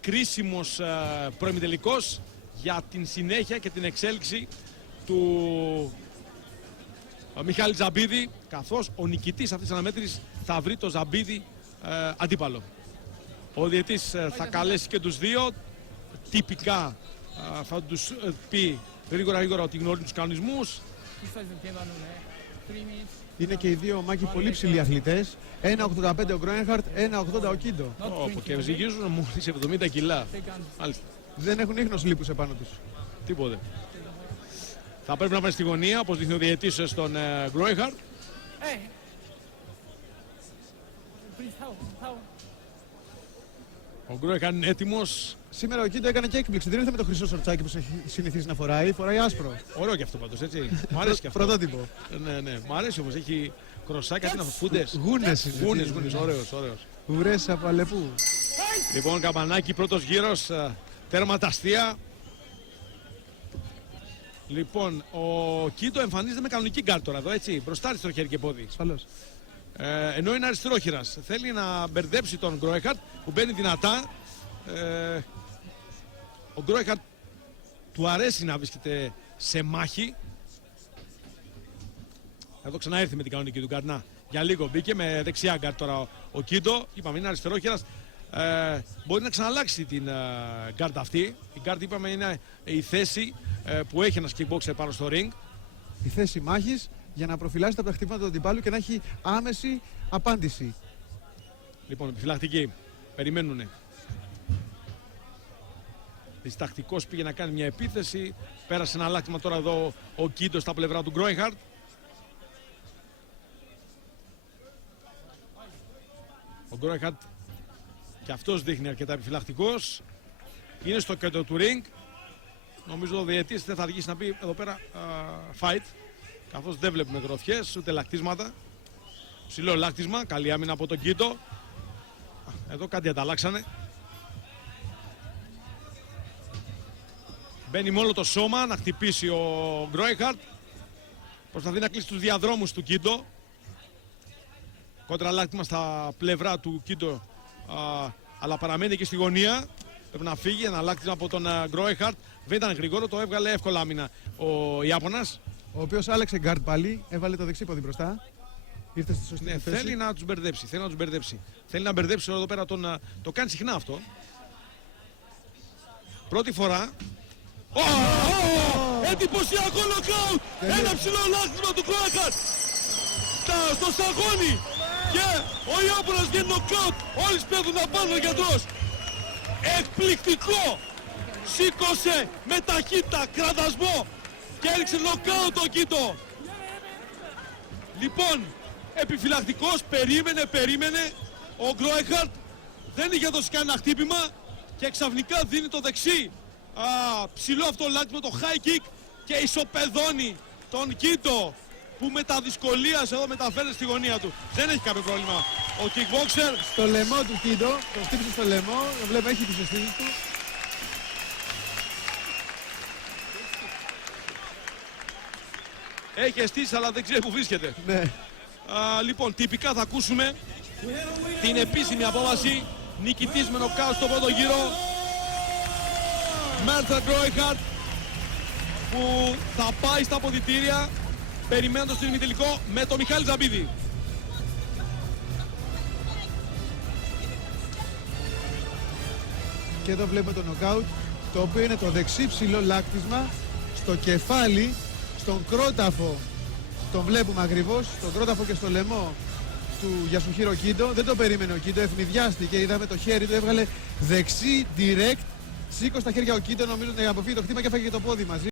κρίσιμος προημιτελικός για την συνέχεια και την εξέλιξη του Μιχάλη Ζαμπίδη, καθώς ο νικητής αυτής της αναμέτρησης θα βρει το Ζαμπίδη αντίπαλο. Ο διαιτής θα καλέσει και τους δύο, τυπικά θα τους πει γρήγορα ότι γνωρίζουν τους κανονισμούς. Είναι και οι δύο, Μάκη, πολύ ψηλοί αθλητές. 1,85 ο Γκρόενχαρτ, 1,80 ο Κίντο. Όπου και ζυγίζουν μόλις 70 κιλά. Μάλιστα. Δεν έχουν ίχνος λίπους επάνω τους. Τίποτε. Θα πρέπει να πάνε στη γωνία, όπως δείχνει ο διαιτής στον Γκρόενχαρτ. Ο Γκρόενχαρτ είναι έτοιμος. Σήμερα ο Κίντο έκανε και έκπληξη. Δεν ήρθε με το χρυσό σορτσάκι που έχει συνηθίσει να φοράει. Φοράει άσπρο. Ωραίο και αυτό πάντως, έτσι. Μ' αρέσει και αυτό. Πρωτότυπο. Ναι. Μ' αρέσει όμως. Έχει κροσάκια, τι είναι αυτό, φούντες. Γούνες. Γούνες. Ωραίος. Ουρές από Αλεπού. Λοιπόν, καμπανάκι, πρώτος γύρος, τέρματα αστεία. Λοιπόν, ο Κίντο εμφανίζεται με κανονική γκάρ τώρα εδώ, έτσι. Μπροστά αριστερό χέρι και πόδι. Ασφαλώς. Ενώ είναι αριστερόχειρας. Θέλει να μπερδέψει τον Γκρόενχαρτ που μπαίνει δυνατά. Ο Γκρόενχαρτ του αρέσει να βρίσκεται σε μάχη. Εδώ ξανά έρθει με την κανονική του γκάρ. Να, για λίγο μπήκε με δεξιά γκάρ τώρα ο Κίντο. Είπαμε είναι αριστερόχειρας. Μπορεί να ξαναλλάξει την γκάρ αυτή. Η γκάρ, είπαμε, είναι η θέση που έχει ένας kickboxer πάνω στο ring. Η θέση μάχης για να προφυλάσσεται από τα χτυπήματα του αντιπάλου και να έχει άμεση απάντηση. Λοιπόν, επιφυλακτική. Περιμένουνε. Διστακτικός πήγε να κάνει μια επίθεση. Πέρασε ένα αλλάξιμα τώρα εδώ ο Κίντο στα πλευρά του Γκρόενχαρτ. Ο Γκρόενχαρτ και αυτός δείχνει αρκετά επιφυλακτικός. Είναι στο κέντρο του ring. Νομίζω ο διαιτής δεν θα αργήσει να πει εδώ πέρα fight. Καθώς δεν βλέπουμε γροθιές ούτε λακτίσματα. Ψηλό λάκτισμα. Καλή άμυνα από τον Κίντο. Εδώ κάτι ανταλλάξανε. Μπαίνει μόνο το σώμα να χτυπήσει ο Γκρόενχαρτ. Προσπαθεί να κλείσει τους διαδρόμους του Κίντο. Κόντρα λάκτισμα στα πλευρά του Κίντο, αλλά παραμένει και στη γωνία. Πρέπει να φύγει, ένα λάκτισμα από τον Γκρόενχαρτ. Δεν ήταν γρήγορο, το έβγαλε εύκολα άμυνα ο Ιάπωνας. Ο οποίος άλλαξε γκάρτ πάλι, έβαλε το δεξί πόδι μπροστά. Ήρθε στη σωστή θέση. Θέλει να τους μπερδέψει. Θέλει να μπερδέψει εδώ πέρα το κάνει συχνά αυτό. Πρώτη φορά. Εντυπωσιακό νοκάουτ! Ένα ψηλό λάκτισμα του Γκρόενχαρτ στο σαγόνι. Και ο Ιάπωνας βγαίνει νοκάουτ. Όλοι σπέβδουν να πάνε ο γιατρός. Εκπληκτικό! Σήκωσε με ταχύτητα, κραδασμό και έριξε νοκάουτ το Κίντο. Λοιπόν, επιφυλακτικός, περίμενε. Ο Γκρόενχαρτ δεν είχε δώσει κανένα χτύπημα και ξαφνικά δίνει το δεξί ψηλό αυτό λάκτισμα, το high kick, και ισοπεδώνει τον Κίντο, που με τα δυσκολίας εδώ μεταφέρεται στη γωνία του. Δεν έχει κάποιο πρόβλημα ο kickboxer. Στο λαιμό του Κίντο, το χτύπησε στο λαιμό, βλέπω έχει τις αισθήσεις του. Έχει αισθήσεις αλλά δεν ξέρει που βρίσκεται. Ναι. Λοιπόν, τυπικά θα ακούσουμε την επίσημη απόβαση. Νικητής με νοκάουτ στο πρώτο γύρο, Μάρθα Γκρόενχαρτ, που θα πάει στα αποδυτήρια περιμένοντας το ημιτελικό με τον Μιχάλη Ζαμπίδη. Και εδώ βλέπουμε το νοκάουτ, το οποίο είναι το δεξί ψηλό λάκτισμα στο κεφάλι, στον κρόταφο. Τον βλέπουμε ακριβώς, στον κρόταφο και στο λαιμό του Γιασουχίρο Κίντο. Δεν το περίμενε ο Κίντο, ευνηδιάστηκε, είδαμε το χέρι του, έβγαλε δεξί direct. Σήκωσε τα χέρια ο Κίντο, νομίζω να αποφύγει το χτύπημα και έφαγε και το πόδι μαζί.